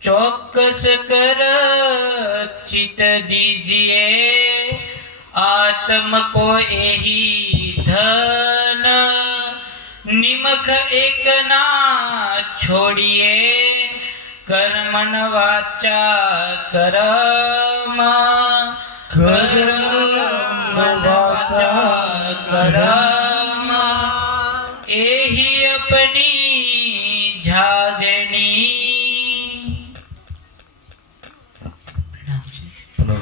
चौकस कर चित दीजिए आत्म को यही धन, निमख एक ना छोड़िए कर्मन वाचा कर्म, कर्म वाचा कर्म यही अपनी झागनी।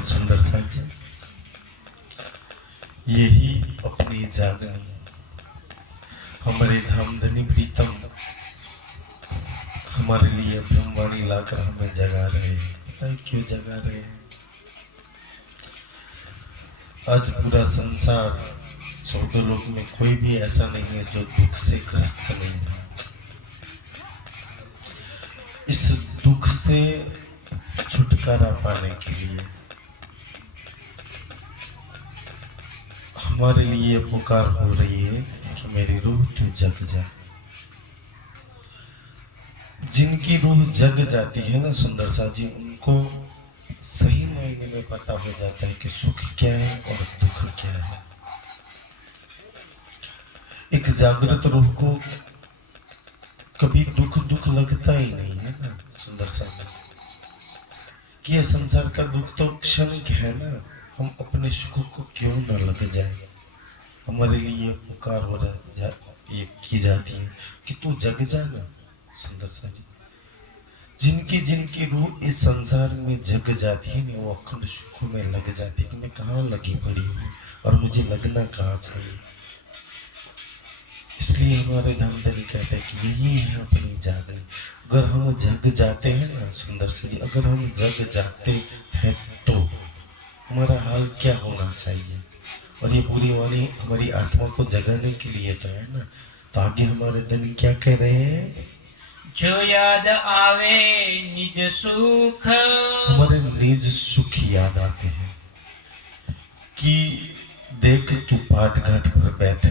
सुंदर सा जी, यही अपनी जागनी। हमारे धाम धनी प्रीतम हमारे लिए ब्रह्मवाणी लाकर हमें जगा रहे हैं। पता है क्यों जगा रहे हैं? आज पूरा संसार 14 लोक में कोई भी ऐसा नहीं है जो दुख से ग्रस्त नहीं है। इस दुख से छुटकारा पाने के लिए हमारे लिए पुकार हो रही है कि मेरी रूह तू जग जा। जिनकी रूह जग जाती है ना सुंदर सा जी, उनको सही मायने में पता हो जाता है कि सुख क्या है और दुख क्या है। एक जागृत रूह को कभी दुख दुख लगता ही नहीं है ना सुंदर सा जी, कि यह संसार का दुख तो क्षणिक है ना। हम अपने सुख को क्यों न लग जाए। हमारे लिए पुकार हो रहा ये की जाती है कि तू जग जा ना सुंदर सा जी। जिनकी जिनकी रूह इस संसार में जग जाती है ना, वो अखंड सुख में लग जाती है कि मैं कहाँ लगी पड़ी हूँ और मुझे लगना कहाँ चाहिए। इसलिए हमारे धर्मधनी कहते हैं कि यही है अपनी जागनी। अगर हम जग जाते हैं ना सुंदर से, अगर हम जग जाते हैं तो हमारा हाल क्या होना चाहिए। और ये पूरी वाणी हमारी आत्मा को जगाने के लिए तो है ना। तो आगे हमारे धनी क्या कह रहे हैं? जो याद आवे निज सुख, हमारे निज सुख याद आते हैं कि देख तू पाट घाट पर बैठे,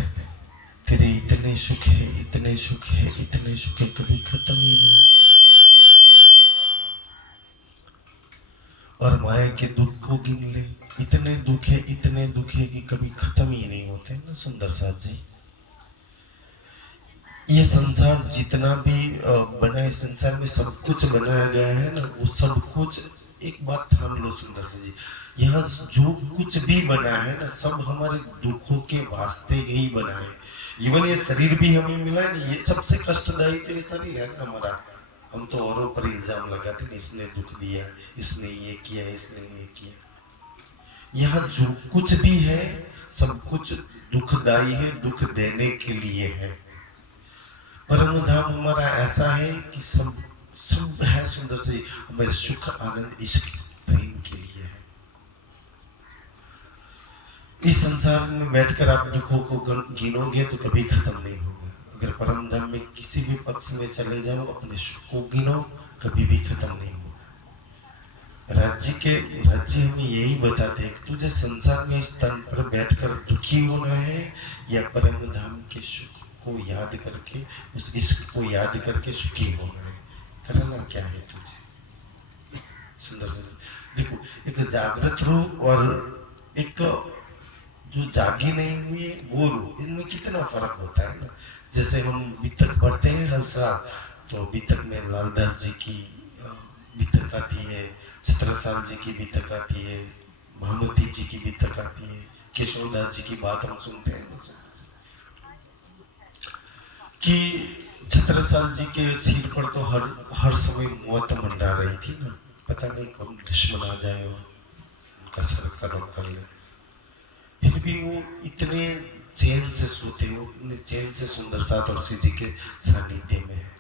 तेरे इतने सुख है, इतने सुख है, इतने सुख है, कभी खत्म ही नहीं। और माया के दुख को गिन ले, इतने दुख है, इतने दुख है कि कभी खत्म ही नहीं होते ना सुंदर साथ जी। ये संसार जितना भी बना है, संसार में सब कुछ बनाया गया है ना, वो सब कुछ, एक बात थाम लो सुंदर से जी, यहाँ जो कुछ भी बना है ना, सब हमारे दुखों के वास्ते ही बना है। इवन ये शरीर भी हमें मिला है ना, ये सबसे कष्टदायी तो ये शरीर है ना हमारा। हम तो औरों पर इल्जाम लगाते हैं, इसने दुख दिया, इसने ये किया, इसने ये किया। यहाँ जो कुछ भी है सब कुछ दुखदायी है, दुख देने के लिए है। परम धाम हमारा ऐसा है कि सब सब है सुंदर से, हमारे सुख आनंद इश्क प्रेम के लिए है। इस संसार में बैठकर आप दुखों को गिनोगे तो कभी खत्म नहीं होगा। अगर परम धाम में किसी भी पक्ष में चले जाओ, अपने सुख को गिनो, कभी भी खत्म नहीं होगा। राज्य हमें यही बताते हैं कि तुझे संसार में इस तन पर बैठकर दुखी होना है या परम धाम के सुख को याद करके, उस इश्क को याद करके सुखी होना है। करना क्या है तुझे सुंदर से देखो। एक जागृत रूह और एक जो जागी नहीं हुई है वो रूह, इनमें कितना फर्क होता है ना। जैसे हम बीतक पढ़ते हैं हर साल, तो बीतक में लालदास जी की बीतक आती है, 17 साल जी की बीतक आती है, महामती जी की बीतक आती है, केशवदास जी की बात हम सुनते हैं कि 17 साल जी के सिर पर तो हर समय मौत मंडरा रही थी ना। पता नहीं कौन दुश्मन आ जाए और उनका सर कदम कर ले, फिर भी वो इतने चैन से सोते हो, इतने चैन से सुंदर सा तुलसी जी के सानिध्य में है।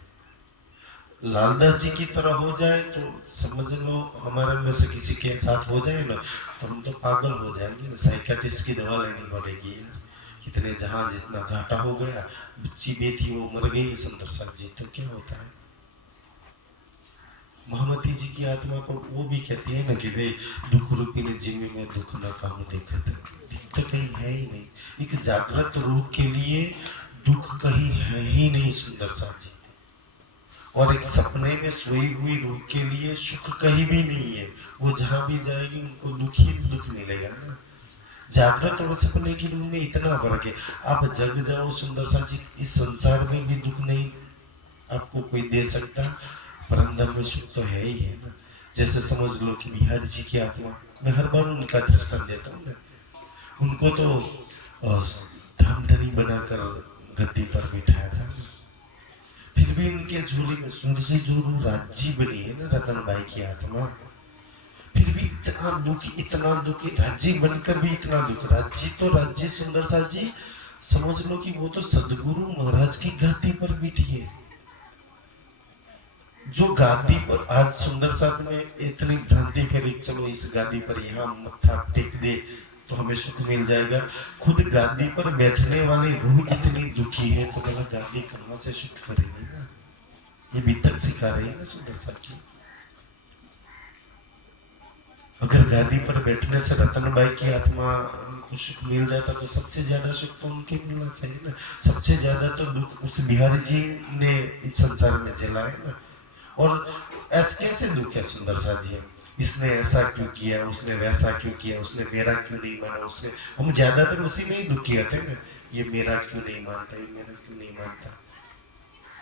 लालदास जी की तरह हो जाए तो समझ लो हमारे में से किसी के साथ हो जाए ना, तो हम तो पागल हो जाएंगे। साइकियाट्रिस्ट की दवा लेनी पड़ेगी यार। कितने जहाज इतना घाटा हो गया, बच्ची बेटी वो मर गई सुंदर सा जी, तो क्या होता है। महामती जी की आत्मा को वो भी कहती है ना कि वे दुख रूपी ने जिम्मे में दुख न काम देखा था, तो कहीं है ही नहीं। एक जागृत रूह के लिए दुख कहीं है ही नहीं सुंदर सा जी। और एक सपने में सोई हुई रूह के लिए सुख कहीं भी नहीं है। वो जहां भी जाएगी उनको दुख ही दुख मिलेगा ना। जागृत और सपने की रूह में इतना फर्क है। आप जग जाओ सुंदर सा जी, इस संसार में भी दुख नहीं आपको कोई दे सकता, परम धाम में सुख तो है ही है ना। जैसे समझ लो कि बिहारी जी की आत्मा, मैं हर बार उनका दृष्टांत देता हूँ ना, उनको तो धामधनी बनाकर गद्दी पर बिठाया था ना, फिर भी उनके झोली में सुंदर सी जो राज्य बनी है ना रतनबाई की आत्मा, फिर भी इतना दुख राज्य बनकर भी इतना दुख। राज्य तो राज्य सुंदर सा जी, समझ लो कि वो तो सदगुरु महाराज की गादी पर बैठी है। जो गादी पर आज सुंदर साथ में इतनी भ्रांति फैली, चलो इस गादी पर यहाँ मत्था टेक दे तो हमें सुख मिल जाएगा। खुद गादी पर बैठने वाली रूह इतनी दुखी है तो बोला गादी कहाँ से सुख करेगी ना। ये भीतर सिखा रही है ना सुंदर साथ जी। अगर गादी पर बैठने से रतनबाई की आत्मा को सुख मिल जाता तो सबसे ज्यादा सुख तो उनके मिलना चाहिए ना। सबसे ज्यादा तो दुख उस बिहारी जी ने इस संसार में झेला है ना। और ऐसे कैसे दुख है सुंदर सा जी, इसने ऐसा क्यों किया, उसने वैसा क्यों किया, उसने मेरा क्यों नहीं माना, उसने, हम ज्यादातर उसी में ही दुखी होते हैं ना। ये मेरा क्यों नहीं मानता, ये मेरा क्यों नहीं मानता,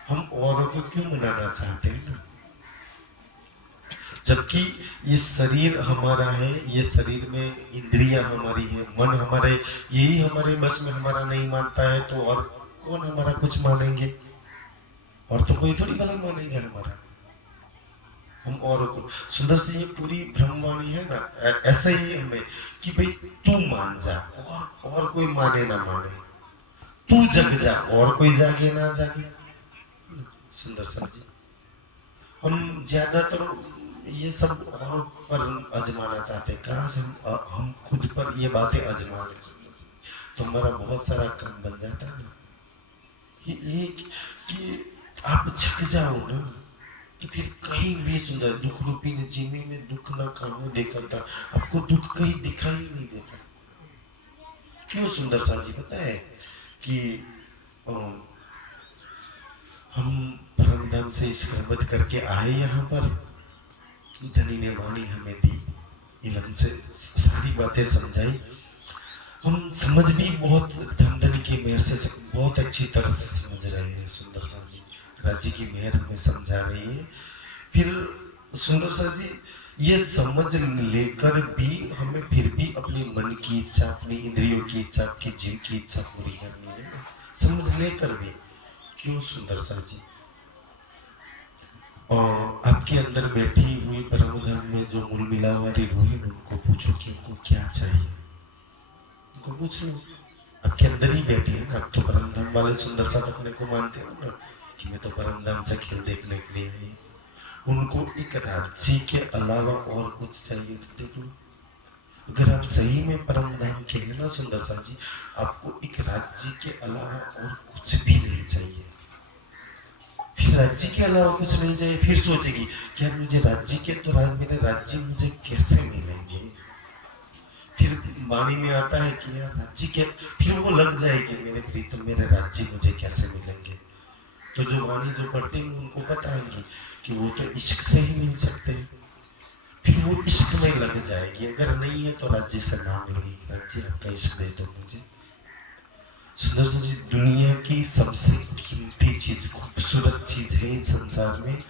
हम औरों को क्यों मनाना चाहते हैं ना। जबकि ये शरीर हमारा है, ये शरीर में इंद्रियां हमारी है, मन हमारे, यही हमारे बस में हमारा नहीं मानता है तो और कौन हमारा कुछ मानेंगे, और तो कोई थोड़ी भला मानेंगे हमारा। हम औरों को, सुंदर से ये पूरी ब्रह्मवाणी है ना, ऐसा ही हमें कि भाई तू मान जा और कोई माने ना माने, तू जग जा और कोई जागे ना जागे। सुंदर सर जी, हम ज्यादातर ये सब और पर आजमाना चाहते हैं। काश हम खुद पर ये बातें आजमा ले तो हमारा बहुत सारा काम बन जाता है ना। ये कि आप जग जाओ ना तो फिर कहीं भी सुंदर दुख रूपी ने जीने में दुख ना कामों देखता, आपको दुख कहीं दिखाई नहीं देता। क्यों सुंदर सा जी पता है कि हम परम धाम से इसका करके आए यहाँ पर, धनी ने वाणी हमें दी, इलम से सारी बातें समझाई, हम समझ भी बहुत धमधनी की मेहर से बहुत अच्छी तरह से समझ रहे हैं। सुंदर सा जी राज्य की मेहर हमें समझा रही है। फिर सुंदर सा जी ये समझ लेकर भी हमें फिर भी अपनी मन की इच्छा, अपनी इंद्रियों की इच्छा, आपकी जीव की इच्छा पूरी करनी है, समझ लेकर भी। क्यों सुंदर सा जी, और आपके अंदर बैठी हुई परम धाम में जो मूल मिला वाली रूह है, उनको पूछो कि उनको क्या चाहिए, उनको पूछ लो। आपके अंदर ही बैठी है ना, आप तो परम धाम वाले सुंदर सा अपने को मानते हो ना कि मैं तो परम धाम से खेल देखने के लिए आई। उनको एक राज्य के अलावा और कुछ चाहिए तो देख लो। अगर आप सही में परम धाम के हैं ना सुंदर सा जी, आपको एक राज्य के अलावा और कुछ भी नहीं चाहिए। फिर राज्य के अलावा कुछ नहीं चाहिए, फिर सोचेगी क्या मुझे राज्य के, तो मेरे राज्य मुझे कैसे मिलेंगे। फिर वाणी में आता है कि यार राज्य के, फिर वो लग जाएगी मेरे प्रीतम मेरे राज्य मुझे कैसे मिलेंगे। तो जो वाणी जो पढ़ते हैं उनको पता है कि वो तो इश्क से ही मिल सकते हैं, फिर वो इश्क में लग जाएगी। अगर नहीं है तो राज्य से नाम लेगी, राज्य आपका इश्क दे दो मुझे। सुंदर जी दुनिया की सबसे कीमती चीज, खूबसूरत चीज है इस संसार में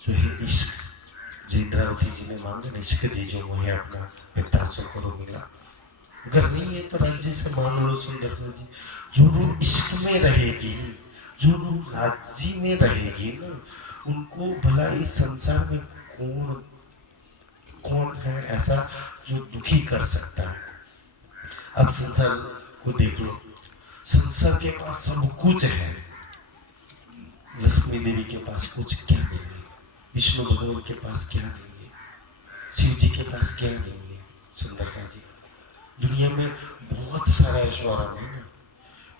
जो है इश्क। जो इंद्रावती जी ने मांगा ना, इश्क दी जो मुझे अपना पितासों को मिला। अगर नहीं है तो राज्य से मान लो सुंदर जी। जो रूह इश्क में रहेगी, जो रूह राज्य में रहेगी ना, उनको भला इस संसार में कौन है ऐसा जो दुखी कर सकता है। अब संसार को देख लो, संसार के पास सब कुछ है। लक्ष्मी देवी के पास कुछ क्या नहीं है, विष्णु भगवान के पास क्या नहीं है, शिव जी के पास क्या नहीं है। सुंदर सा जी दुनिया में बहुत सारा ऐश्वर्य है,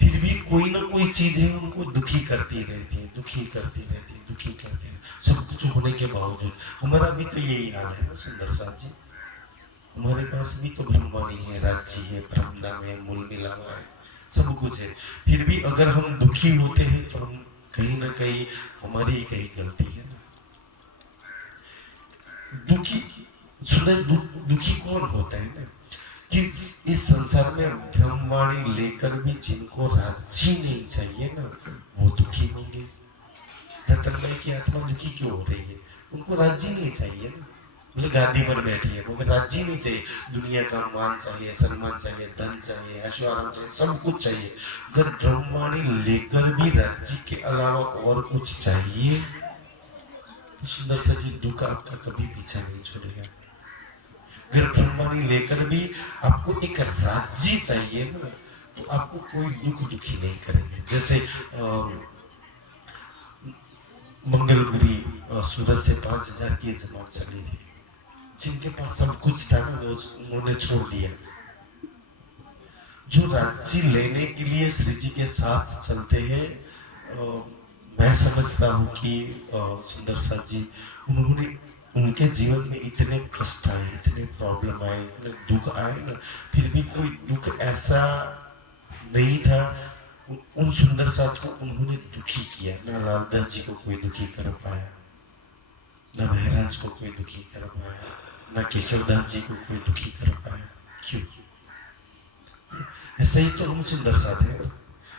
फिर भी कोई ना कोई चीज है उनको दुखी करती रहती है, दुखी करती रहती है, दुखी करती है। सब कुछ होने के बावजूद हमारा भी तो यही हाल है ना सुंदर सा जी। हमारे पास भी तो ब्रह्मवाणी है, राज्य है, ब्रह्मधाम है, मूल मिलावा है, सब कुछ है। फिर भी अगर हम दुखी होते हैं तो हम कहीं ना कहीं हमारी ही कहीं गलती है ना। दुखी सुंदर दुखी कौन होता है ना, कि इस संसार में ब्रह्मवाणी लेकर भी जिनको राज्य नहीं चाहिए ना, वो दुखी होंगे। रतनमय की आत्मा दुखी क्यों हो रही है? उनको राज्य नहीं चाहिए ना, बोले गादी पर बैठी है, मगर राज्य नहीं चाहिए। दुनिया का मान चाहिए, सम्मान चाहिए, धन चाहिए, ऐश्वर्य चाहिए, सब कुछ चाहिए। अगर ब्रह्मवाणी लेकर भी राज्य के अलावा और कुछ चाहिए तो सुंदर सा जी दुख आपका कभी पीछा नहीं छोड़ेगा। अगर ब्रह्मवाणी लेकर भी आपको एक राज्य चाहिए ना, तो आपको कोई दुखी नहीं करेंगे। जैसे मंगलपुरी सूरत से 5,000 की जमात चली थी, जिनके पास सब कुछ था ना, वो उन्होंने छोड़ दिया। जो राज्य लेने के लिए श्री जी के साथ चलते हैं, मैं समझता हूँ कि सुंदर साथ जी, उन्होंने उनके जीवन में इतने कष्ट आए, इतने प्रॉब्लम आए, इतने दुख आए ना, फिर भी कोई दुख ऐसा नहीं था उन सुंदर साथ को उन्होंने दुखी किया। ना लालदास जी को कोई दुखी कर पाया, ना महाराज को कोई दुखी कर पाया, ना केशवदास जी को कोई दुखी कर पाया। क्यों? ऐसे ही तो हम सुंदर साथ हैं,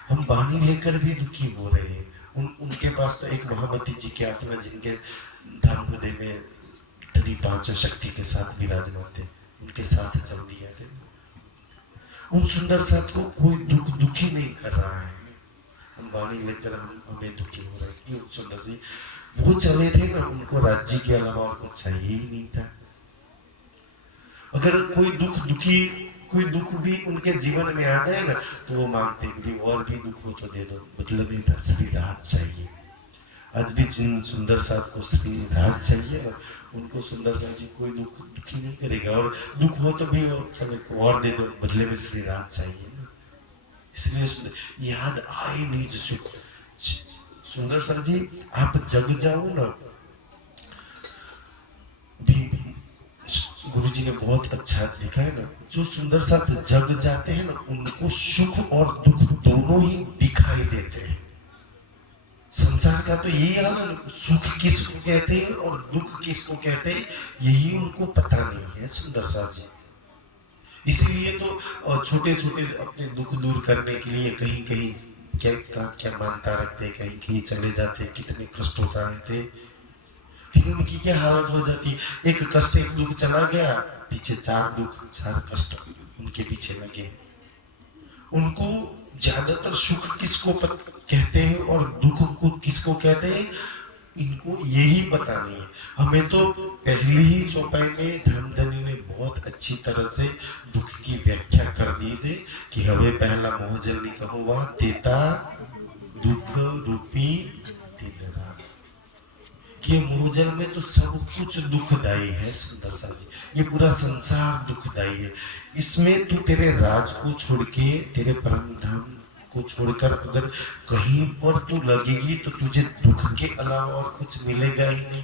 हम वाणी लेकर भी दुखी हो रहे हैं। उनके पास तो एक महामती जी की आत्मा, जिनके धाम हृदय में धनी पांचों शक्ति के साथ विराजमान थे, उनके साथ चल दिया थे। उन सुंदर साथ को कोई दुखी नहीं कर रहा है। हम वाणी लेकर हमें दुखी हो रहे हैं। क्यों सुंदर जी? वो चले थे ना, उनको राज्य के अलावा और कुछ चाहिए ही नहीं था। अगर कोई दुख भी उनके जीवन में आ जाए ना, तो वो मांगते कि और भी दुख हो तो दे दो, मतलब ही श्री राज चाहिए। आज भी जिन सुंदर साथ को श्री राज चाहिए ना, उनको सुंदर साथ जी कोई दुखी नहीं करेगा, और दुख हो तो भी और दे दो, बदले में श्री राज चाहिए ना। इसलिए याद आए निज सुख। सुंदर सर जी, आप जग जाओ ना, गुरु जी ने बहुत अच्छा लिखा है ना, जो सुंदर साथ जग जाते हैं ना, उनको सुख और दुख दोनों ही दिखाई देते हैं। संसार का तो यही हाल है, सुख किसको कहते हैं और दुख किसको कहते हैं, यही उनको पता नहीं है सुंदर साथ जी। इसीलिए तो छोटे छोटे अपने दुख दूर करने के लिए कहीं कहीं क्या मानता रखते, कहीं कहीं चले जाते, कितने कष्ट उठा रहे थे, फिर उनकी क्या हालत हो जाती। एक कष्ट एक दुख चला गया, पीछे 4 दुख 4 कष्ट उनके पीछे लगे। उनको ज्यादातर सुख किसको कहते हैं और दुख को किसको कहते हैं, इनको यही पता नहीं है। हमें तो पहली ही चौपाई में धर्मधनी ने बहुत अच्छी तरह से दुख की व्याख्या कर दी थी कि हमें पहला मोहजल नहीं कहूँगा देता दुख रूपी दिन रात। कि मोहजल में तो सब कुछ दुखदाई है सुंदर सा जी, ये पूरा संसार दुखदाई है। इसमें तू तेरे राज को छोड़ के, तेरे परम धाम को छोड़कर अगर कहीं पर तू लगेगी तो तुझे दुख के अलावा और कुछ मिलेगा ही नहीं।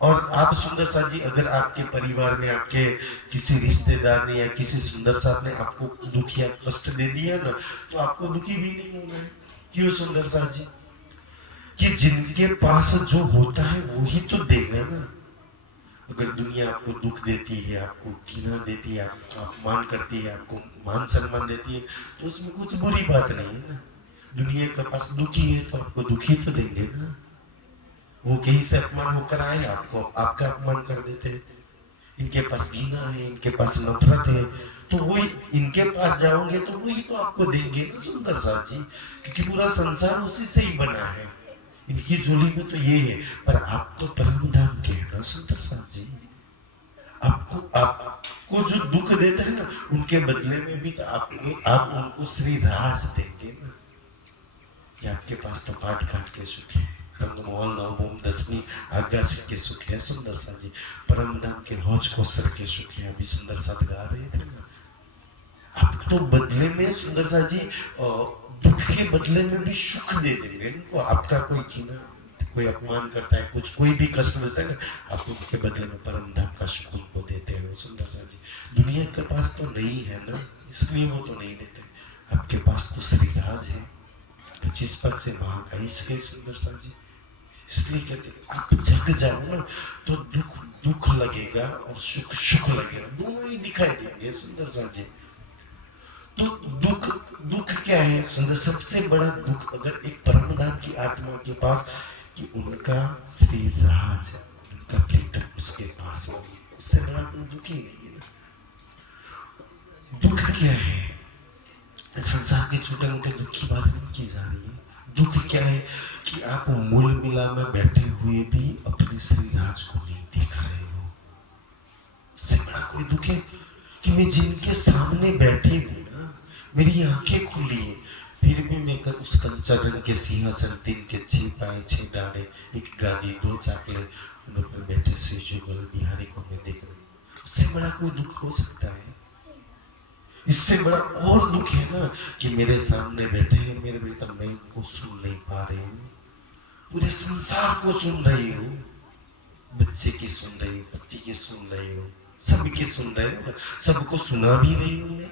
और आप सुंदर साथ जी, अगर आपके परिवार में आपके किसी रिश्तेदार ने या किसी सुंदर साथ ने आपको दुख या कष्ट दे दिया ना, तो आपको दुखी भी नहीं होना है। क्यों सुंदर साथ जी? कि जिनके पास जो होता है वो ही तो देगा ना। अगर दुनिया आपको दुख देती है, आपको घृणा देती है, आपको अपमान करती है, आपको मान सम्मान देती है, तो उसमें कुछ बुरी बात नहीं है ना। दुनिया के पास दुखी है तो आपको दुखी तो देंगे ना। वो कहीं से अपमान होकर आए, आपको आपका अपमान कर देते हैं। इनके पास घृणा है, इनके पास नफरत है, तो वो इनके पास जाओगे तो वही तो आपको देंगे ना सुंदर साथ जी, क्योंकि पूरा संसार उसी से ही बना है। इनकी झोली में तो ये है, पर आप तो परम धाम के हैं ना सुंदर साथ जी। आपको जो दुख देते हैं ना, उनके बदले में भी तो आप उनको श्री रास देंगे ना। कि आपके पास तो पाठ काट के सुख है, रंगमोहन नवम 10वीं आज्ञा सिख के सुख है सुंदर साथ जी। परम धाम के हौज को सर के सुख है। अभी सुंदर साथ गा रहे थे ना, आप तो बदले में सुंदर साथ जी दुख के बदले में भी सुख दे देंगे इनको। आपका कोई घृणा, कोई अपमान करता है, कुछ कोई भी कष्ट मिलता है ना, आप उनके बदले में परम धाम का सुख उनको देते हैं सुंदर साथ जी। दुनिया के पास तो नहीं है ना, इसलिए वो तो नहीं देते। आपके पास तो श्री राज है, 25 पद से भाग आई इसके सुंदर सा जी। इसलिए कहते आप जग जाओ ना तो दुख दुख लगेगा और सुख सुख लगेगा, दोनों ही दिखाई देंगे सुंदर सा जी। तो दुख दुख क्या है सुंदर? सबसे बड़ा दुख अगर एक परम धाम की आत्मा के पास कि उनका शरीर राज, उनका प्रीतम उसके पास है, उससे बड़ा कोई दुख ही नहीं है। दुख क्या है? संसार के छोटे मोटे दुख की बात नहीं की जा रही है। दुख क्या है कि आप मूल मिला में बैठे हुए भी अपने श्री राज को नहीं देख रहे हो। इससे बड़ा कोई दुख है कि मैं जिनके सामने बैठे हूं ना, मेरी आंखें खुली है, फिर भी मैं उस कंचन रंग के सिंहासन, 3 के 6 पाए 6 डाले, एक गादी, 2 चाकले, उन पर बैठे श्री जुगल बिहारी को मैं देख रहा हूं। उससे बड़ा कोई दुख हो सकता है? इससे बड़ा और दुख है ना कि मेरे सामने बैठे हैं मेरे बेटा, मैं उनको सुन नहीं पा रही हूँ। पूरे संसार को सुन रही हूँ, बच्चे की सुन रही हूँ, पति की सुन रही हूँ, सबकी सुन रही हूँ, सबको सुना भी रही हूँ।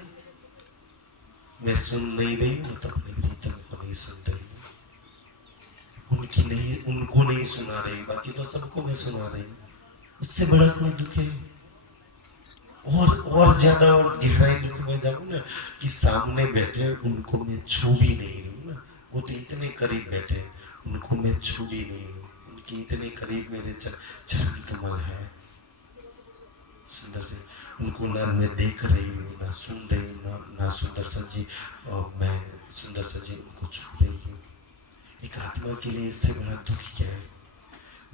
मैं सुन नहीं रही हूँ तो अपने प्रीतम को नहीं सुन रही हूँ, उनकी नहीं, उनको नहीं सुना रही, बाकी तो सबको मैं सुना रही हूँ। उससे बड़ा कोई दुख है? और ज्यादा और गहराई दुख में जाऊं ना कि सामने बैठे उनको मैं छू भी नहीं रही हूं ना, वो तो इतने करीब बैठे, उनको मैं छू भी नहीं हूं, उनके इतने करीब मेरे चरण कमल है सुंदर से, उनको ना मैं देख रही हूँ, ना सुन रही हूँ, ना सुंदर सा जी, और मैं सुंदर सा जी उनको छू रही हूँ। एक आत्मा के लिए इससे बड़ा दुख क्या है?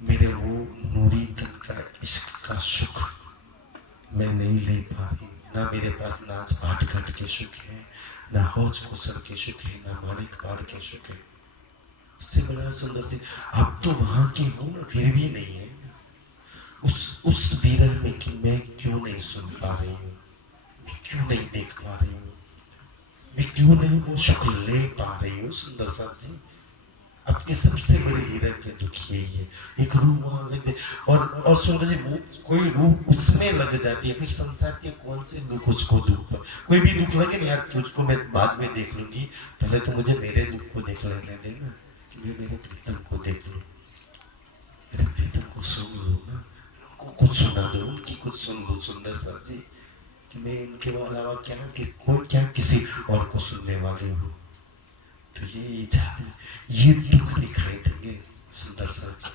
मेरे वो नूरी तन का इश्क का सुख मैं नहीं ले पा रही, ना मेरे पास नाच पाठ घट के सुख है, ना हौज कुसर के सुख है, ना मालिक पाड़ के सुख है। उससे बड़ा सुंदर से आप तो वहां के हो ना, फिर भी नहीं है उस विरह में कि मैं क्यों नहीं सुन पा रही हूँ, मैं क्यों नहीं देख पा रही हूँ, मैं क्यों नहीं वो सुख ले पा रही हूँ सुंदर सा जी। आपके सबसे बड़ी विरह के दुख यही है। एक रूह वहां लग गई और सुंदर जी वो कोई रूह उसमें लग जाती है, फिर संसार के कौन से दुख उसको दुख, कोई भी दुख लगे ना यार तुझको मैं बाद में देख लूंगी, पहले तो मुझे मेरे दुख को देख लेने देना कि मैं मेरे प्रीतम को देख लूं, मेरे प्रीतम को सुन लूं ना, उनको कुछ सुना दो, उनकी कुछ सुन लो सुंदर सा जी, कि मैं इनके अलावा क्या किसी और को सुनने वाली हूँ। तो ये चाहते, ये दुख दिखाई देंगे सुंदर सा जी,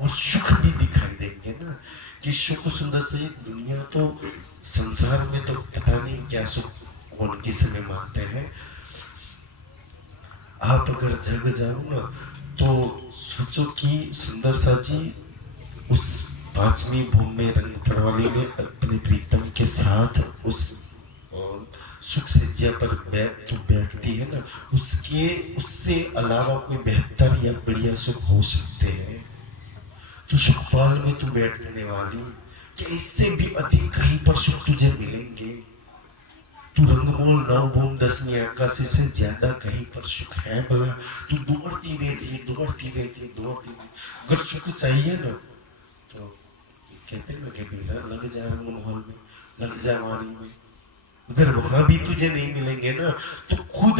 और सुख भी दिखाई देंगे ना कि सुख सुंदर से दुनिया तो संसार में तो पता नहीं क्या सुख कौन किस में मानते हैं। आप अगर जग जाओ ना तो सोचो कि सुंदर सा जी उस 5वीं भूमि रंग परवाली में अपने प्रीतम के साथ उस सुख सज्जा पर बैठती है ना, उससे अलावा कोई बेहतर या बढ़िया सुख हो सकते हैं? तो सुखपाल में तू बैठने वाली, क्या इससे भी अधिक कहीं पर सुख तुझे मिलेंगे? तू रंगमोल 9 भूम 10वीं आकाशी से ज्यादा कहीं पर सुख है भला? तू दौड़ती रहती। अगर सुख चाहिए ना तो कहते ना कि लग जाए रंगमहल में, लग जाए वाणी में। अगर वहां भी तुझे नहीं मिलेंगे ना तो खुद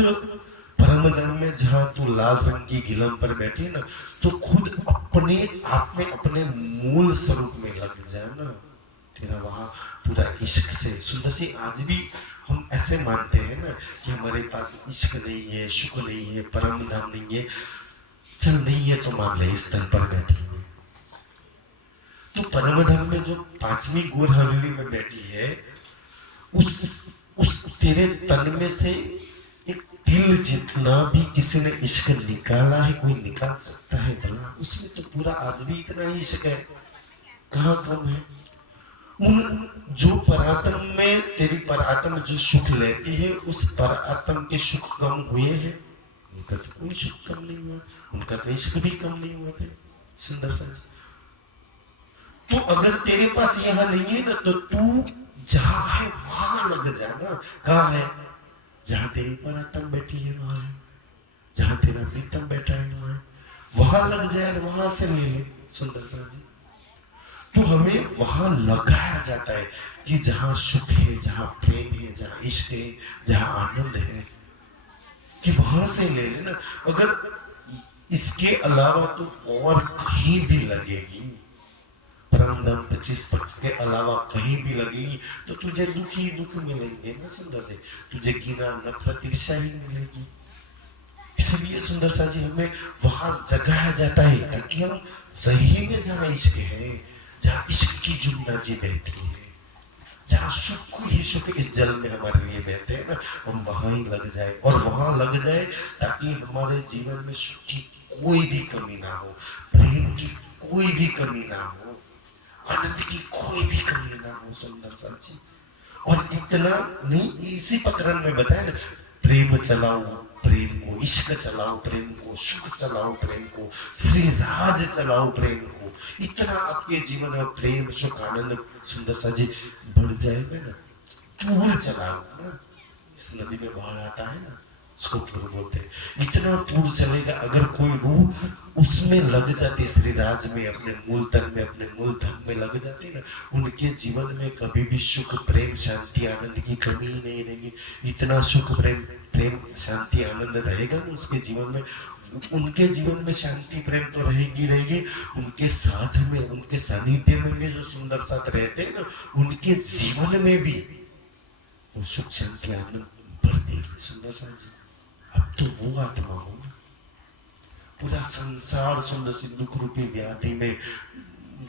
परम धाम में जहां तू लाल रंग की गिलम पर बैठे ना, तो खुद अपने आप में अपने मूल स्वरूप में लग जाए ना, तेरा वहां पूरा इश्क से सुंदर सी। आज भी हम ऐसे मानते हैं ना कि हमारे पास इश्क नहीं है, सुख नहीं है, परम धाम नहीं है, चल नहीं है तो मान ले इस तन पर बैठी है। तो परम धाम में जो 5वीं गोर हवेली में बैठी है, उस तेरे तन में से एक तिल जितना भी किसी ने इश्क निकाला है, कोई निकाल सकता है भला? उसमें तो पूरा आज भी इतना ही इश्क है, कहाँ कम है? उन जो परात्म में तेरी परात्म जो सुख लेती है, उस परात्म के सुख कम हुए हैं? उनका तो कोई सुख कम नहीं हुआ, उनका तो इश्क भी कम नहीं हुआ थे सुंदर सा। तो अगर तेरे पास यहाँ नहीं है ना तो तू जहां है वहां लग जाना। कहाँ है? जहां तेरी परात्म बैठी है वहां है, जहां तेरा प्रीतम बैठा है वहां है, वहां लग जाए, वहां से ले ले सुंदर सा जी। तो हमें वहां लगाया जाता है कि जहां सुख है, जहां प्रेम है, जहां इश्क है, जहां आनंद है, कि वहां से ले लेना। अगर इसके अलावा तो और कहीं भी लगेगी, परम धाम 25 पक्ष के अलावा कहीं भी लगेगी तो तुझे दुख ही दुख मिलेंगे ना सुंदर से, तुझे कीना नफरत ईर्ष्या ही मिलेगी। इसलिए सुंदर सा जी हमें वहां जगाया जाता है ताकि हम सही में जहाँ इश्क है, जहाँ इश्क की जुमना जी बहती है, जहाँ सुख ही सुख इस जल में हमारे लिए बहते हैं ना, हम वहां ही लग जाए और वहां लग जाए ताकि हमारे जीवन में सुख की कोई भी कमी ना हो, प्रेम की कोई भी कमी ना हो, आनंद की कोई भी कमी ना हो सुंदर सा जी। और इतना नहीं, इसी प्रकरण में बताया ना, प्रेम चलाओ प्रेम को, इश्क चलाओ प्रेम को, सुख चलाओ प्रेम को, श्री राज चलाओ प्रेम को। इतना आपके जीवन में प्रेम सुख आनंद सुंदर सा जी बढ़ जाएगा ना, पूरा चलाओ ना। इस नदी में बाढ़ आता है ना, उसको पूर्व बोलते हैं। इतना पूर्व चलेगा, अगर कोई रूह उसमें लग जाती, श्री राज में, अपने मूल तन में, अपने मूल धन में लग जाती ना, उनके जीवन में कभी भी सुख प्रेम शांति आनंद की कमी ही नहीं रहेगी। इतना सुख प्रेम प्रेम शांति आनंद रहेगा ना उसके जीवन में, उनके जीवन में शांति प्रेम तो रहेगी रहेगी, उनके साथ में, उनके सानिध्य में भी जो सुंदर साथ रहते हैं ना, उनके जीवन में भी वो सुख शांति आनंद भर देगी सुंदर सा जी। अब तो वो आत्मा हो, पूरा संसार सुंदर सी दुख रूपी व्याधि में,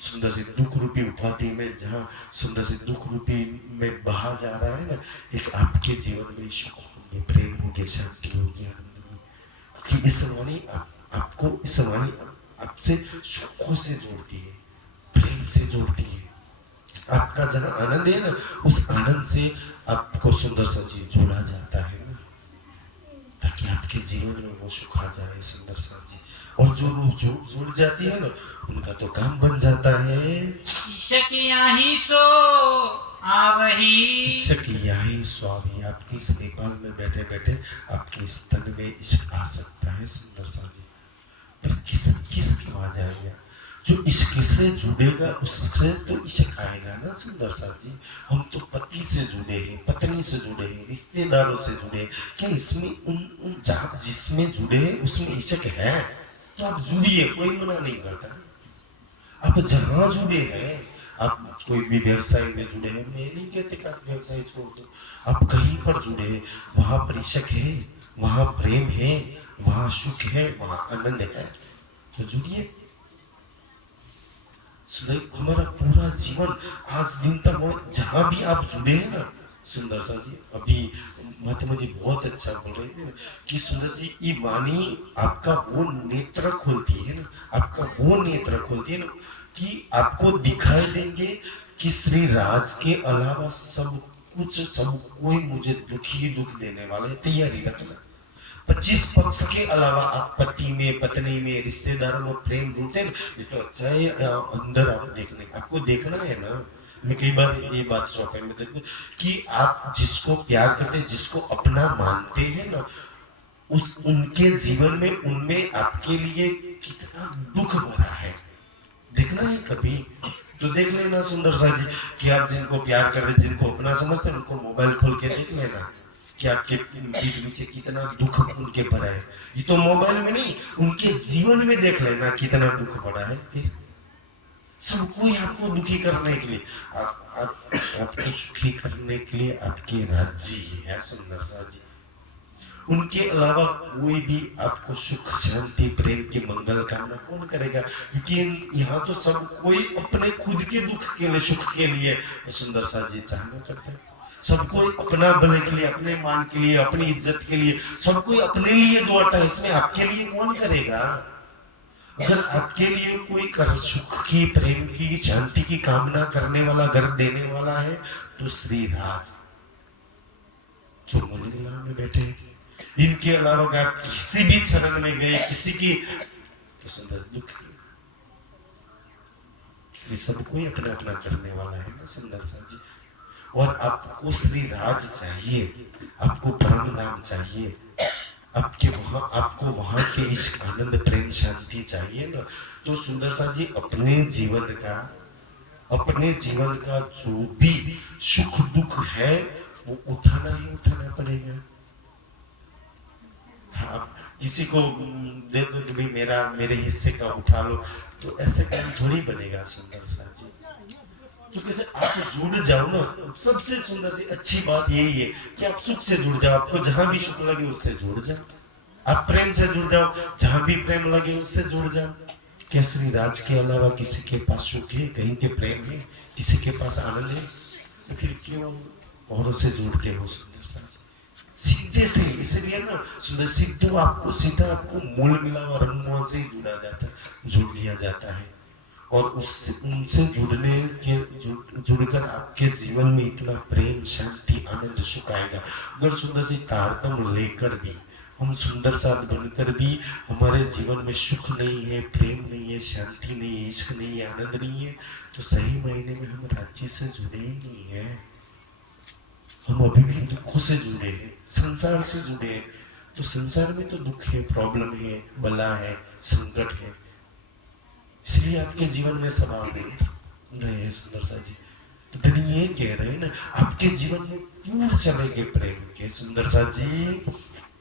सुंदर सी दुख रूपी उपाधि में, जहाँ सुंदर सी दुख रूपी में बहा जा रहा है ना, एक आपके जीवन में सुख होंगे, प्रेम होंगे, शांति होगी, आनंद होगी। कि इस वाणी आपको, इस वाणी आपसे सुखों से जोड़ती है, प्रेम से जोड़ती है। आपका जहाँ आनंद है ना, उस आनंद से आपको सुंदर सा जी जोड़ा जाता है ना, ताकि आपके जीवन में वो सुख आ जाए सुंदर सा जी। और जो रूह जुड़ जाती है ना, उनका तो काम बन जाता है। इश्क यहीं सो आवही, इश्क यहीं स्वामी। आपके इस नेपाल में बैठे बैठे आपके इस तन में इश्क आ सकता है सुंदर सा जी। पर किस क्यों आ जाएगा? जो इश्क से जुड़ेगा उससे तो इश्क आएगा ना सुंदर सा जी। हम तो पति से जुड़े हैं, पत्नी से जुड़े हैं, रिश्तेदारों से जुड़े हैं। क्या इसमें उन आप जिसमें जुड़े हैं उसमें इश्क है तो आप जुड़िए, कोई मना नहीं करता। आप जहाँ जुड़े हैं, आप कोई भी व्यवसाय में जुड़े हैं, मैं नहीं कहते कि आप व्यवसाय छोड़ दो, आप कहीं पर जुड़े हैं, वहां पर इश्क है, वहां प्रेम है, वहां सुख है, वहां आनंद है, तो जुड़िए। हमारा पूरा जीवन आज दिन तक जहां भी आप जुड़े हैं ना सुंदर सा जी, अभी महात्मा जी बहुत अच्छा बोल रहे थे कि सुंदर जी ये वाणी आपका वो नेत्र खोलती है ना, आपका वो नेत्र खोलती है ना कि आपको दिखाई देंगे कि श्री राज के अलावा सब कुछ, सब कोई मुझे दुख ही दुख देने वाला है, तैयारी रखना। 25 पक्ष के अलावा आप पति में, पत्नी में, रिश्तेदारों में प्रेम ढूंढते हैं, ये तो अच्छा है। अंदर आप देखने, आपको देखना है ना। मैं कई बार ये बात चौपाई में देखता कि आप जिसको प्यार करते हैं, जिसको अपना मानते हैं ना, उनके जीवन में, उनमें आपके लिए कितना दुख भरा है, देखना है कभी तो देख लेना सुंदर सा जी कि आप जिनको प्यार करते, जिनको अपना समझते हैं, उनको मोबाइल खोल के देख लेना कि आपके पीठ नीचे कितना दुख उनके भरा है। ये तो मोबाइल में नहीं, उनके जीवन में देख लेना कितना दुख भरा है। फिर सबको आपको दुखी करने के लिए, आपको सुखी करने के लिए आपके राज्य ही है सुंदर सा जी। उनके अलावा कोई भी आपको सुख शांति प्रेम की मंगल कामना कौन करेगा? क्योंकि यहाँ तो सब कोई अपने खुद के दुख के लिए, सुख के लिए सुंदर सा जी चाहना करते हैं। सब कोई अपना भले के लिए, अपने मान के लिए, अपनी इज्जत के लिए, सब कोई अपने लिए दौड़ता है। इसमें आपके लिए कौन करेगा? अगर आपके लिए कोई कर सुख की, प्रेम की, शांति की कामना करने वाला, घर देने वाला है तो श्री राज जो मंदिर में बैठे, इनके अलावा अगर किसी भी चरण में गए, किसी की तो सुंदर दुख, ये सब कोई अपना अपना करने वाला है ना सुंदर सा जी। और आपको श्री राज चाहिए, आपको परम धाम चाहिए, आपको वहां के इश्क आनंद प्रेम शांति चाहिए ना, तो सुंदर सा जी अपने जीवन का जो भी सुख दुख है वो उठाना ही उठाना पड़ेगा। आप किसी को दे दो कि भाई मेरे हिस्से का उठा लो, तो ऐसे काम थोड़ी बनेगा सुंदर सा जी। तो कैसे आप जुड़ जाओ ना, सबसे सुंदर सी अच्छी बात यही है कि आप सुख से जुड़ जाओ, आपको जहां भी सुख लगे उससे जुड़ जाओ, आप प्रेम से जुड़ जाओ, जहां भी प्रेम लगे उससे जुड़ जाओ। केसरी राज के अलावा किसी के पास सुख है, कहीं के प्रेम है, किसी के पास आनंद है, तो फिर क्यों औरों से जुड़ते हो सुंदर सा जी? सीधे से, इसलिए ना सुंदर सीधा आपको मूल मिला हुआ रंगमोहन से ही जुड़ा जाता है, जुड़ लिया जाता है। और उससे उनसे जुड़कर आपके जीवन में इतना प्रेम, शांति, आनंद, सुख आएगा। अगर सुंदर सी तारतम लेकर भी, हम सुंदर साथ बनकर भी हमारे जीवन में सुख नहीं है, प्रेम नहीं है, शांति नहीं है, इश्क नहीं है, आनंद नहीं है, तो सही मायने में हम राज्य से जुड़े ही नहीं है। हम अभी भी दुखों से जुड़े हैं, संसार से जुड़े हैं। तो संसार में तो दुख है, प्रॉब्लम है, बला है, संकट है, इसलिए आपके जीवन में सब आ रहे हैं सुंदर सा जी। तो धनी ये कह रहे हैं ना, आपके जीवन में पूर्ण चलेंगे प्रेम के सुंदर सा जी।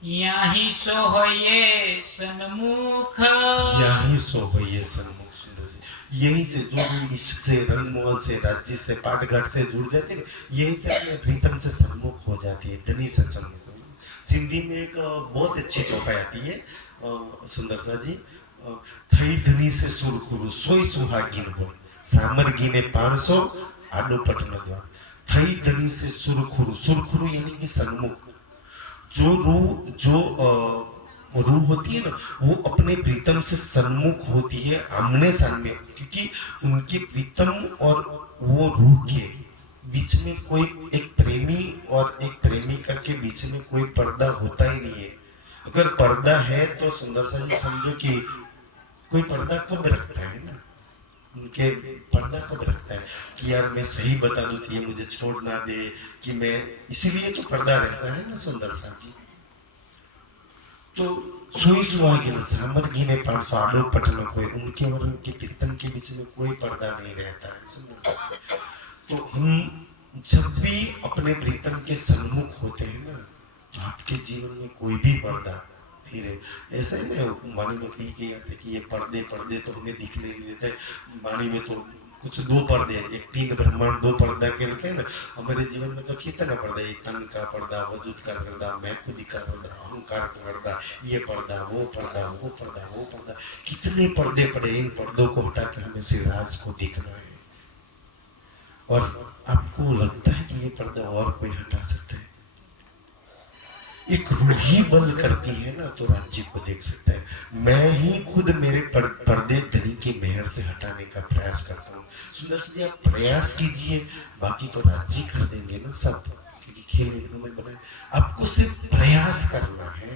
यहीं सो होइए सन्मुख, यहीं सो होइए सन्मुख सुंदर जी। यहीं से जो भी इश्क से, रंगमोहन से, राज्य से, पाटघाट से जुड़ जाते हैं, यहीं से अपने प्रीतम से सन्मुख हो जाती है, धनी से सन्मुख। सिंधी में एक बहुत अच्छी चौपाई आती है सुंदर सा जी, थई धनी से सुरखुरु सोई सुहागिन हो, सामर गीने 500 आडो पटन द्वार। थई धनी से सुरखुरु, सुरखुरु यानी कि सन्मुख। जो रूह होती है ना, वो अपने प्रीतम से सन्मुख होती है, आमने सामने, क्योंकि उनके प्रीतम और वो रूह के बीच में कोई एक प्रेमी और एक प्रेमिका के बीच में कोई पर्दा होता ही नहीं है। अगर पर्दा है तो सुंदर सा जी समझो कि कोई पर्दा कब रखता है ना, उनके पर्दा कब रखता है कि यार मैं सही बता दूं तो ये मुझे छोड़ ना दे, कि मैं, इसीलिए तो पर्दा रहता है ना सुंदर सा जी। तो सोई सुहागिन सामर्गी में 500 आडो पटना कोई, उनके और उनके प्रीतम के बीच में कोई पर्दा नहीं रहता है सुंदर सा। तो हम जब भी अपने प्रीतम के सन्मुख होते हैं ना, तो आपके जीवन में कोई भी पर्दा नहीं रहे। ऐसा ही ना वाणी में कही गया था कि ये पर्दे तो हमें दिखने नहीं देते। वाणी में तो कुछ दो पर्दे, एक तीन ब्रह्मांड, दो पर्दा के ना, हमारे जीवन में तो कितना पर्दा है, तन का पर्दा, वजूद का पर्दा, मैं खुद का पर्दा, अहंकार का पर्दा, ये पर्दा, वो पर्दा, वो पर्दा, वो पर्दा, कितने पर्दे पड़े। इन पर्दों को हटा के हमें सिराज को देखना है। और आपको लगता है कि ये पर्दा और कोई हटा सकता है? एक रूह ही बल करती है ना, तो राज्य को देख सकता है। मैं ही खुद मेरे पर्दे धनी की मेहर से हटाने का प्रयास करता हूँ। सुंदर से आप प्रयास कीजिए, बाकी तो राज्य कर देंगे ना सब, क्योंकि खेल इन्होंने बनाया। आपको सिर्फ प्रयास करना है,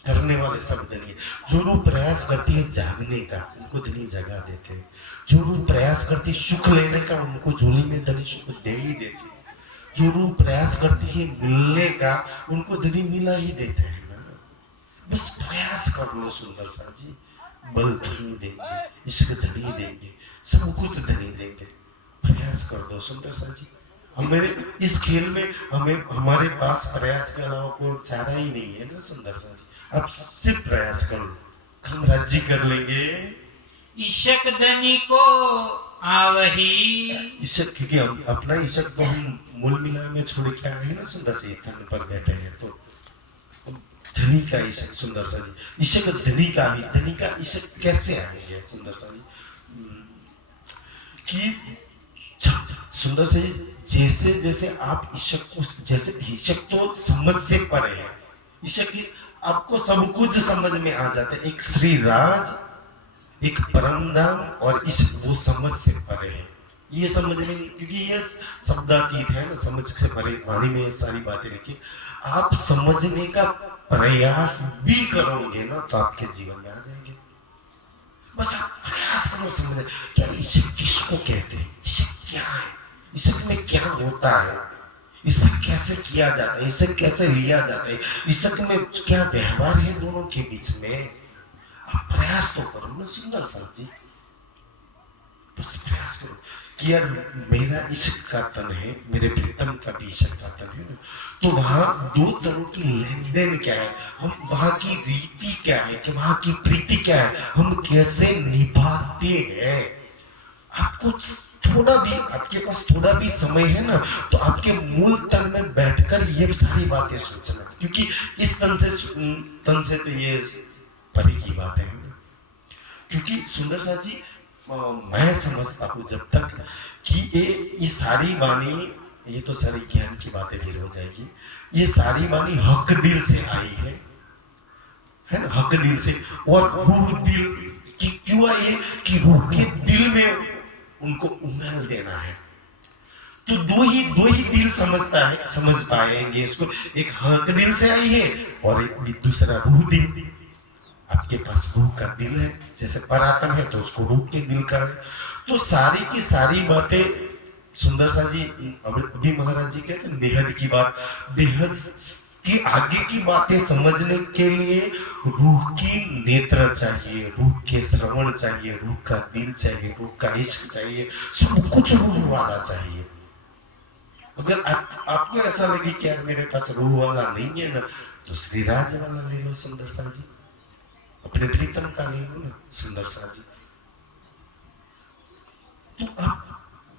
करने वाले सब धनी। जो रूह प्रयास करती है जागने का, उनको धनी जगा देते हैं। जो रूह प्रयास करती है सुख लेने का, उनको झोली में धनी सुख दे ही देते हैं। जो रूह प्रयास करती है मिलने का, उनको धनी मिला ही देते हैं ना। बस प्रयास कर लो सुंदर सा जी, बल धनी देंगे, इश्क धनी देंगे, सब कुछ धनी देंगे। प्रयास कर दो सुंदर सा जी। हमारे इस खेल में हमारे पास प्रयास के अलावा कोई चारा ही नहीं है ना सुंदर सा जी। आप सिर्फ प्रयास करो, हम राज्य कर लेंगे। इशक धनी को आवही, ईशक, क्योंकि हम अपना ईशक तो हम मूल मिला में छोड़ के आए हैं ना सुंदर से, धन पर बैठे हैं, तो धनी का ईशक सुंदर सा जी। ईशक धनी का ही, धनी का ईशक कैसे आएंगे सुंदर सा जी? कि सुंदर से जैसे जैसे आप ईशक को, जैसे ईशक तो समझ से परे है, ईशक आपको सब कुछ समझ में आ जाता है। एक श्री राज, एक परम धाम और इस वो समझ से परे है। ये समझ में, क्योंकि ये शब्दातीत है ना, समझ से परे। वाणी में सारी बातें लिखी, आप समझने का प्रयास भी करोगे ना, तो आपके जीवन में आ जाएंगे। बस आप प्रयास करो समझने, क्या ईशक किसको कहते हैं, ईशक क्या है, ईशक में क्या होता है, ईशक कैसे किया जाता है, ईशक कैसे लिया जाता है, ईशक में क्या व्यवहार है दोनों के बीच में। आप प्रयास तो करो ना सुंदर सा जी। बस प्रयास करो कि यार मेरा इश्क का तन है, मेरे प्रीतम का भी इश्क का तन है ना, तो वहां दो तनों की लेन देन क्या है, हम वहां की रीति क्या है, कि वहां की प्रीति क्या है, हम कैसे निभाते हैं। आपको थोड़ा भी, आपके पास थोड़ा भी समय है ना, तो आपके मूल तन में बैठकर ये सारी बातें सोचना, क्योंकि इस तन से तो ये परे की बात है ना। क्योंकि सुंदर सा जी, मैं समझता हूँ जब तक कि ये सारी वाणी, ये तो सारी ज्ञान की बातें फिर हो जाएगी, ये सारी वाणी हक दिल से आई है ना, हक दिल से। और रूह दिल की क्यों आई है, कि रूह के दिल में उनको उंगल देना है। तो दो ही दिल समझता है, समझ पाएंगे इसको। एक हक दिल से आई है और एक दूसरा रूह दिल। आपके पास रूह का दिल है, जैसे परात्म है तो उसको रूह के दिल का है। तो सारी की सारी बातें सुंदर सा जी, अभी महाराज जी कहते हैं बेहद की बात, बेहद की आगे की बातें समझने के लिए रूह की नेत्र चाहिए, रूह के श्रवण चाहिए, रूह का दिल चाहिए, रूह का इश्क चाहिए, सब कुछ रूह वाला चाहिए। अगर आपको ऐसा लगे कि यार मेरे पास रूह वाला नहीं है ना, तो श्री राज वाला ले लो सुंदर सा जी, अपने प्रीतम का ले लो ना सुंदर सा जी। तो आप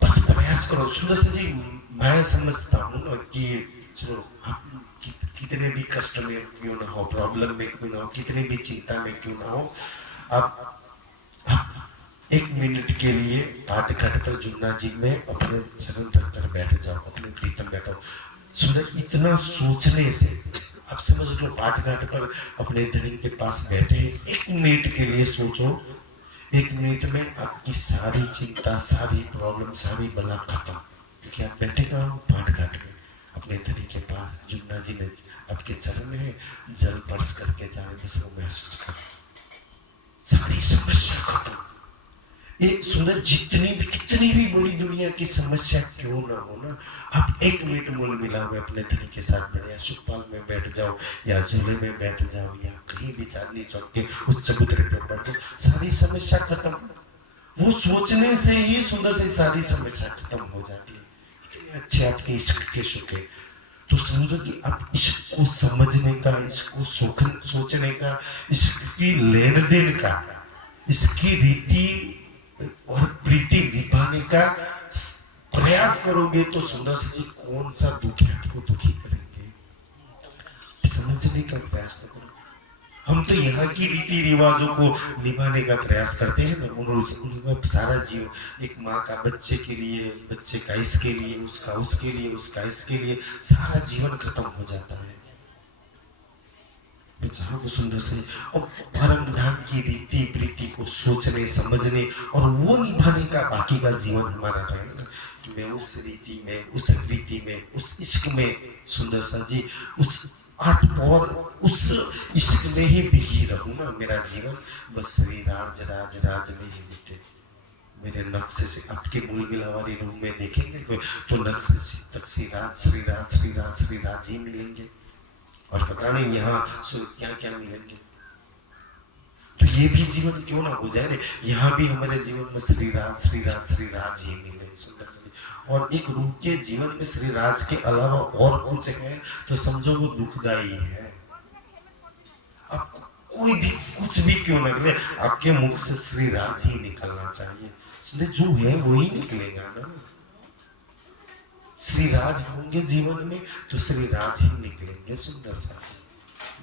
बस प्रयास करो सुंदर सा जी। मैं समझता हूँ ना कि चलो आप कितने भी कष्ट में क्यों ना हो, प्रॉब्लम में क्यों ना हो, कितने भी चिंता में क्यों ना हो, आप 1 मिनट के लिए पाठ घाट पर जुम्ना जी में अपने चरण रखकर बैठ जाओ, अपने प्रीतम बैठो। सुंदर इतना सोचने से आप समझ लो, पाठ घाट पर अपने धनी के पास बैठे 1 मिनट के लिए सोचो, 1 मिनट में आपकी सारी चिंता, सारी प्रॉब्लम, सारी बला खत्म। क्योंकि आप बैठे कहाँ हो, पाठ घाट में अपने धनी के पास। जुम्ना जी ने आपके चरण में जल स्पर्श करके जाने बस वो महसूस करो, सारी समस्या खत्म। एक सुंदर जितनी भी कितनी भी बड़ी दुनिया की समस्या क्यों ना हो ना, आप 1 मिनट मूल मिला हुए अपने धनी के साथ बैठे, या सुखपाल में बैठ जाओ, या झूले में बैठ जाओ, या कहीं भी चांदनी चौक के उस चबूतरे पे बैठो, सारी समस्या खत्म। वो सोचने से ही सुंदर से सारी समस्या खत्म हो जाती है। कितने अच्छे आपके इश्क के सुख है। तो समझो कि आप इश्क को समझने का, इश्क को सोचने का, इश्क की लेन देन का, इसकी रीति और प्रीति निभाने का प्रयास करोगे, तो सुंदर जी कौन सा दुखी आपको दुखी करेंगे, समझने का प्रयास करो। हम तो यहाँ की रीति रिवाजों को निभाने का प्रयास करते हैं ना, उनका सारा जीवन एक माँ का बच्चे के लिए, बच्चे का इसके लिए, उसका उसके लिए, उसका इसके लिए, सारा जीवन खत्म हो जाता है। को सुंदर से और परम धाम की रीति प्रीति को सोचने समझने और वो निभाने का बाकी का जीवन हमारा रहे ना, कि मैं उस रीति में, उस प्रीति में, उस इश्क में सुंदर सा जी, उस आठ और उस इश्क में ही बिही रहूं ना, मेरा जीवन बस श्री राज राज राज में ही बीते। मेरे नक्शे से आपके मूल मिलावारी रूम में देखेंगे तो नक्शे से तक श्री राज श्री राज श्री राज श्री राज ही मिलेंगे, और पता नहीं यहाँ क्या क्या मिलेंगे। तो ये भी जीवन क्यों ना हो जाए, यहाँ भी हमारे जीवन में श्री राज श्री राज श्री राज ही मिले सुंदर से। और एक रूह के जीवन में श्री राज के अलावा और कुछ है तो समझो वो दुखदाई है। अब कोई भी कुछ भी क्यों ना निकले, आपके मुख से श्री राज ही निकलना चाहिए। जो है वो ही निकलेगा ना, श्री राज होंगे जीवन में तो श्री राज ही निकलेंगे सुंदर सा,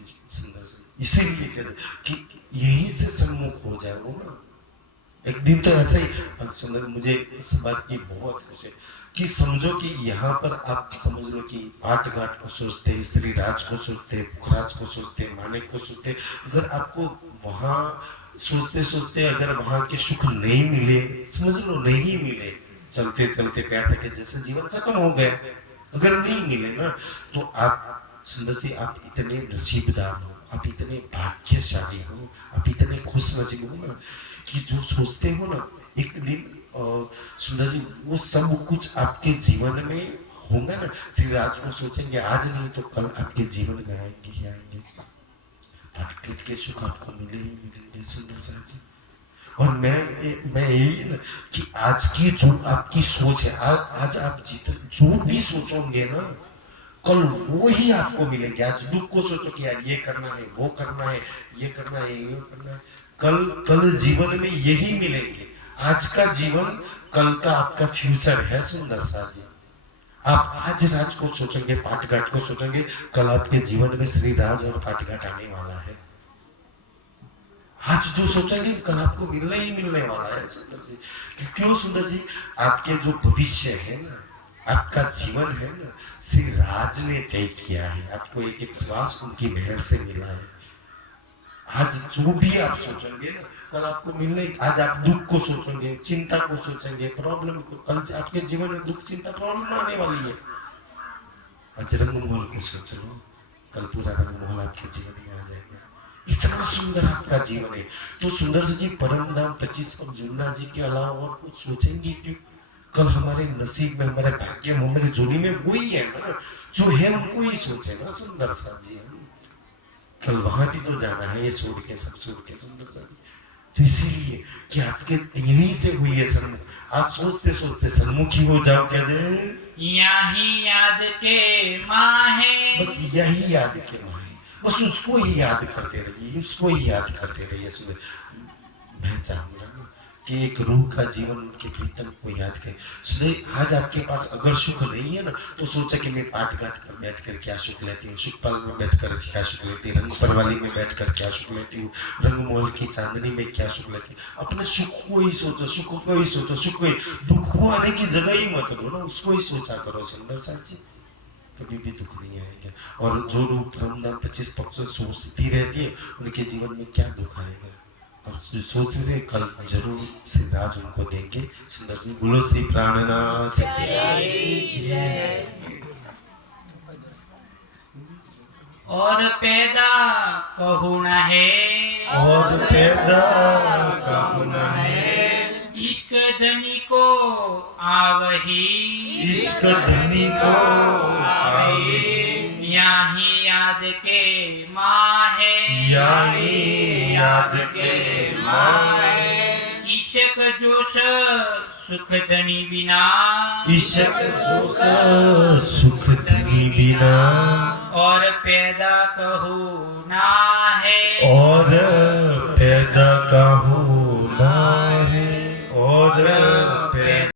सुंदर सा। इसीलिए कहते कि यही से सम्मुख हो जाए वो ना। एक दिन तो ऐसे ही सुंदर, मुझे इस बात की बहुत खुशी है कि समझो कि यहाँ पर आप समझ लो कि पाठ घाट को सोचते, श्री राज को सोचते, पुखराज को सोचते, मानिक को सोचते, अगर आपको वहां सोचते सोचते अगर वहां के सुख नहीं मिले, समझ लो नहीं मिले, चलते चलते पैर थके जैसे जीवन खत्म हो गया, अगर नहीं मिले ना, तो आप सुंदर सी आप इतने नसीबदार हो, आप इतने भाग्यशाली हो, आप इतने खुश नसीब हो ना, कि जो सोचते हो ना एक दिन सुंदर जी वो सब कुछ आपके जीवन में होगा ना। श्री राज को सोचेंगे आज नहीं तो कल आपके जीवन में आएंगे ही आएंगे, के सुख आपको मिले ही मिलेंगे सुंदर सा जी। और मैं यही ना कि आज की जो आपकी सोच है, आज आप जो भी सोचोगे ना, कल वो ही आपको मिलेंगे। आज दुख को सोचो कि यार ये करना है, वो करना है, ये करना है, ये करना है, कल कल जीवन में यही मिलेंगे। आज का जीवन कल का आपका फ्यूचर है सुंदर सा जी। आप आज राज को सोचेंगे, पाठघाट को सोचेंगे, कल आपके जीवन में श्री राज और पाठघाट आने वाला है। आज जो सोचेंगे कल आपको मिलने ही मिलने वाला है सुंदर जी। क्यों सुंदर जी? आपके जो भविष्य है ना, आपका जीवन है ना, श्री राज ने तय किया है। आपको एक एक श्वास उनकी मेहर से मिला है। आज जो भी आप सोचेंगे ना, कल आपको मिलने। आज आप दुख को सोचेंगे, चिंता को सोचेंगे, प्रॉब्लम को, कल से आपके जीवन में दुख चिंता प्रॉब्लम आने वाली है। आज रंगमहल को सोच लो, कल पूरा रंगमहल आपके जीवन में आ जाएगा। इतना सुंदर आपका जीवन है। तो सुंदर से जी परम धाम 25 और जुन्ना जी के अलावा और कुछ सोचेंगे क्यों? कल हमारे नसीब में, हमारे भाग्य में, हमारे जोड़ी में वही है ना, जो है उनको ही सोचे ना सुंदर सा जी। कल वहां भी तो जाना है, ये छोड़ के, सब छोड़ के सुंदर सा जी। तो इसीलिए कि आपके यहीं से हुई है सन्मुख। आज सोचते सोचते सन्मुखी हो जाओ। क्या जाए? यही याद के माहे, बस यही याद के माहे, बस उसको ही याद करते रहिए, उसको ही याद करते रहिए। सुबह मैं चाहूंगा कि एक रूह का जीवन उनके प्रीतम को याद करें। इसलिए आज आपके पास अगर सुख नहीं है ना, तो सोचा कि मैं पाठघाट पर बैठकर क्या सुख लेती हूँ, सुखपाल में बैठकर क्या सुख लेती हूँ, रंग परवाली में बैठकर क्या सुख लेती हूँ, रंगमहल की चांदनी में क्या सुख लेती हूँ। अपने सुख को ही सोचो, सुख को ही सोचो, सुख को ही, दुख को आने की जगह ही मत दो ना, उसको ही सोचा करो सुंदर सा जी। कभी भी दुख नहीं आएगा। और जो लोग परमधाम 25 पक्षों सोचती रहती है, उनके जीवन में क्या दुख आएगा। और सोच रहे कल जरूर श्री राज उनको देंगे। सुंदर जी बोलो श्री प्राणनाथ। और पैदा कहू न है, और पैदा कहू न है, इश्क धनी को आवही, इश्क धनी को आवही, यही याद के माहे, यही याद के माहे, इश्क जोश सुख धनी बिना, इश्क जोश सुख धनी बिना, और पैदा कहू ना है, और